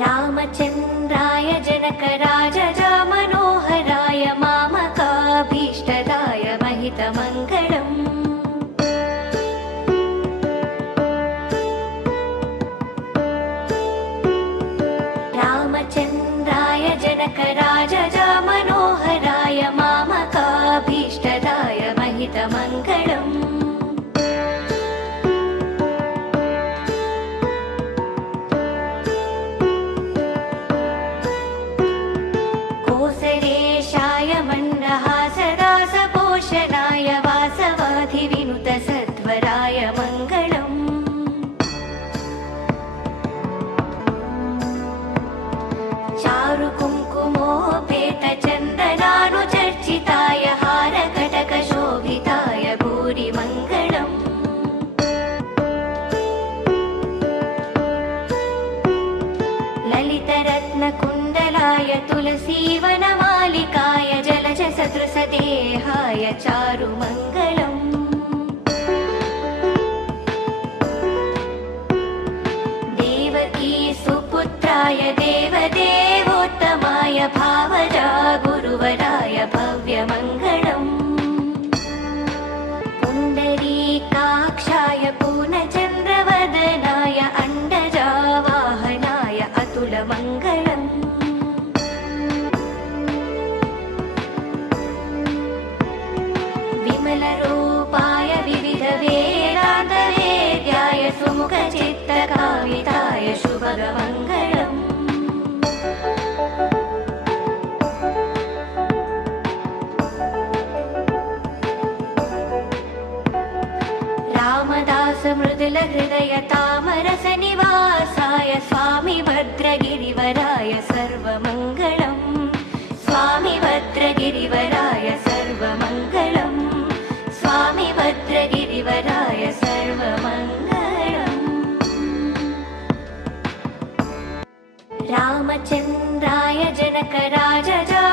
रामचन्द्राय जनकराजजा Manoharrai मामकाभीष्टदाय महितमङ्गलम्। रामचन्द्राय जनकराजजा Manoharrai मामकाभीष्टदाय महितमङ्गलम्। कोसलेशाय मन्दहासदासपोषणाय वासवाधिविनुतसध्वराय Mangalam. चारुकुङ्कुमोपेतचन्दनानुचर्चिताय हारकटकशोभिताय भूरिमङ्गलम्। ललितरत्नकुण्डलाय तुलसीवनमालिकाय जलजसदृशदेहाय चारुमङ्गलम्। Devaki सुपुत्राय देवदेवोत्तमाय भावजा गुरुवराय भव्यमङ्गलम्। पुण्डरीकाक्षाय पूर्णचन्द्रवदनाय अण्डजावाहनाय अतुलमङ्गलम्। विमलरूपाय विविधवेदान्तवेद्याय सुमुखचित्तकामिताय शुभमङ्गलम्। Ramdas मृदुलहृदय तामरसनिवासाय Swami भद्रगिरिवराय सर्वमङ्गलम्। Swami भद्रगिरिवराय सर्वमङ्गलम्। Swami भद्रगिरिवराय सर्वमङ्गलम्। रामचन्द्राय जनकराजजा